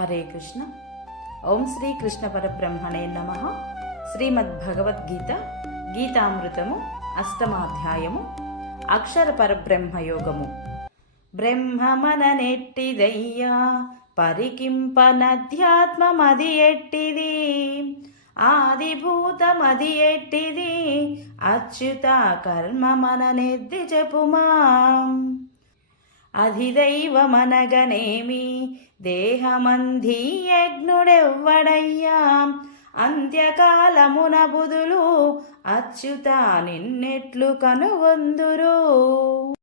హరే కృష్ణ. ఓం శ్రీ కృష్ణ పరబ్రహ్మణే నమ. శ్రీమద్భగవద్గీత గీతామృతము అష్టమాధ్యాయము అక్షర పరబ్రహ్మయోగము. బ్రహ్మమన నెట్టిదయ్యా పరికింపనధ్యాత్మమది ఎట్టిది ఆదిభూతమది ఎట్టిది అచ్యుత కర్మమన నెద్ది చెప్పుమా అధిదైవమనగనేమి? దేహమంధీ యజ్ఞుడెవ్వడయ్యా అంత్యకాలమున బుధులు అచ్యుత నిన్నెట్లు కనుగొందురు.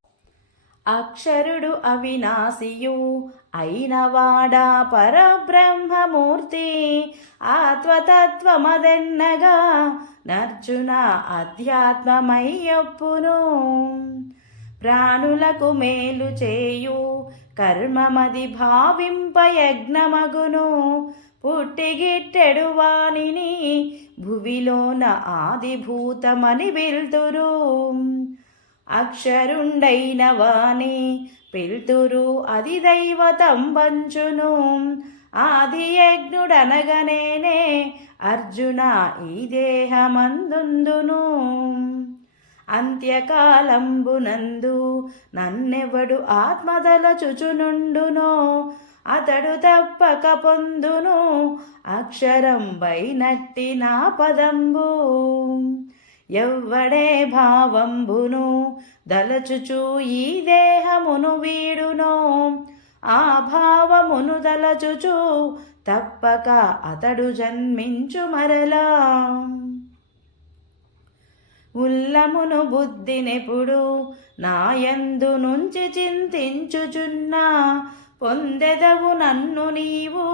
అక్షరుడు అవినాశియు అయినవాడా పరబ్రహ్మమూర్తి. ఆత్మతత్వమదెన్నగా నర్జున అధ్యాత్మమయ్యప్పును. ప్రాణులకు మేలు చేయు. కర్మమది భావింప యజ్ఞమగును. పుట్టిగిట్టెడు వాణిని భువిలోన ఆదిభూతమని వెళ్తురు. అక్షరుండైన వాణి పిల్తురు అది దైవతం పంచును. ఆది యజ్ఞుడనగనేనే అర్జున ఈ దేహమందుందును. అంత్యకాలంబునందు నన్నెవడు ఆత్మదల చుచునుండునో అతడు తప్పక పొందును. అక్షరం బైనట్టి నా పదంబు. ఎవ్వడే భావంబును దలచుచు ఈ దేహమును వీడునో ఆ భావమును దలచుచు తప్పక అతడు జన్మించు మరలా. ఉల్లమును బుద్ధినెప్పుడు నాయందు నుంచి చింతించుచున్నా. పొందెదవు నన్ను నీవు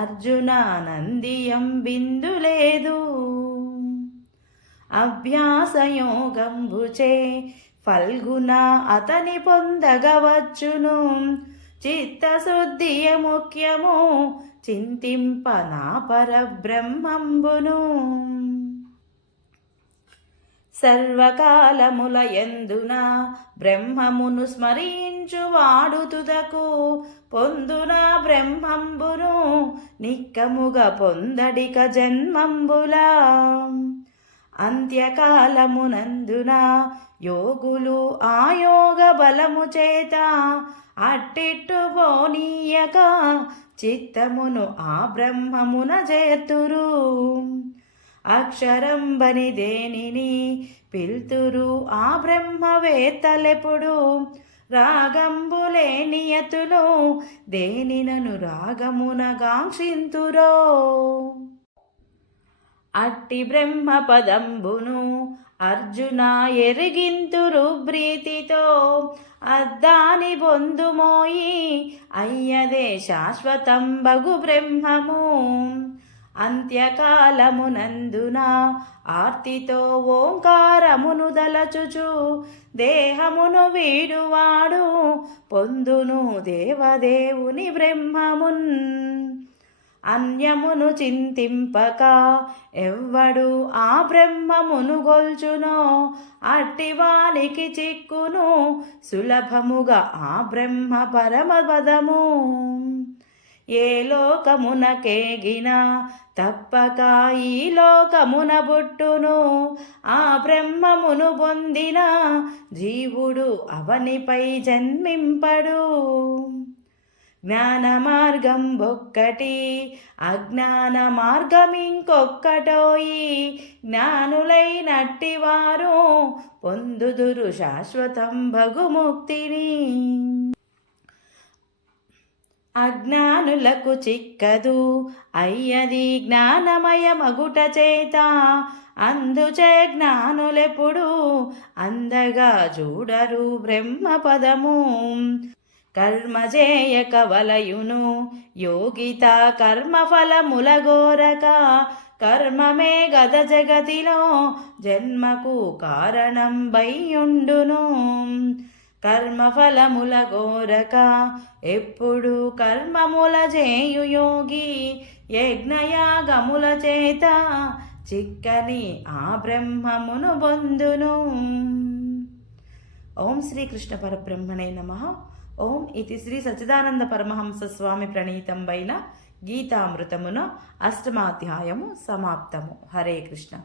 అర్జున నందియం బిందు లేదు. అభ్యాసయోగంబుచే ఫల్గున అతని పొందగవచ్చును. చిత్తశుద్ధియ ముఖ్యము చింతింప నా పరబ్రహ్మంబును. సర్వకాలముల ఎందున బ్రహ్మమును స్మరించు వాడుతుదకు. పొందున బ్రహ్మంబును నిక్కముగా పొందడిక జన్మంబులా. అంత్యకాలమునందున యోగులు ఆయోగ బలము చేత అట్టిట్టు పోనీయక చిత్తమును ఆ బ్రహ్మమున చేతురు. అక్షరంబని దేనిని పిల్తురు ఆ బ్రహ్మవేత్తలెప్పుడు? రాగంబులే నియతులు దేనినను రాగమునగాంక్షింతురో అట్టి బ్రహ్మ పదంబును అర్జున ఎరిగింతురు ప్రీతితో. అద్దాని బొందుమోయి అయ్యదే శాశ్వతం బగు బ్రహ్మము. అంత్యకాలమునందున ఆర్తితో ఓంకారమును దలచుచు దేహమును వీడువాడు పొందును దేవదేవుని బ్రహ్మమున్. అన్యమును చింతింపక ఎవ్వడు ఆ బ్రహ్మమును గొల్చునో అట్టివానికి చిక్కును సులభముగా ఆ బ్రహ్మ పరమపదము. ఏ లోకమునకేగినా తప్పక ఈ లోకమున బుట్టును ఆ బ్రహ్మమును పొందిన జీవుడు అవనిపై జన్మింపడు. జ్ఞాన మార్గం ఒక్కటి అజ్ఞాన మార్గం ఇంకొక్కటోయి జ్ఞానులైనట్టి వారు పొందుదురు శాశ్వతం భగుముక్తిని. అజ్ఞానులకు చిక్కదు. అయ్యది జ్ఞానమయ మగుట చేత. అందుచే జ్ఞానులెప్పుడు అందగా చూడరు బ్రహ్మ పదము కర్మజేయక వలయును యోగిత కర్మఫలములగోరక కర్మమే గద జగతిలో జన్మకు కారణం బయ్యుండును. కర్మఫలముల గోరక ఎప్పుడు కర్మముల చేయు యోగి యజ్ఞయాగముల చేత. చిక్కని ఆ బ్రహ్మమును బొందును. ఓం శ్రీకృష్ణ పరబ్రహ్మణే నమ. ఓం ఇది శ్రీ సచిదానంద పరమహంస స్వామి ప్రణీతం వైన గీతామృతమున అష్టమాధ్యాయము సమాప్తము. హరే కృష్ణ.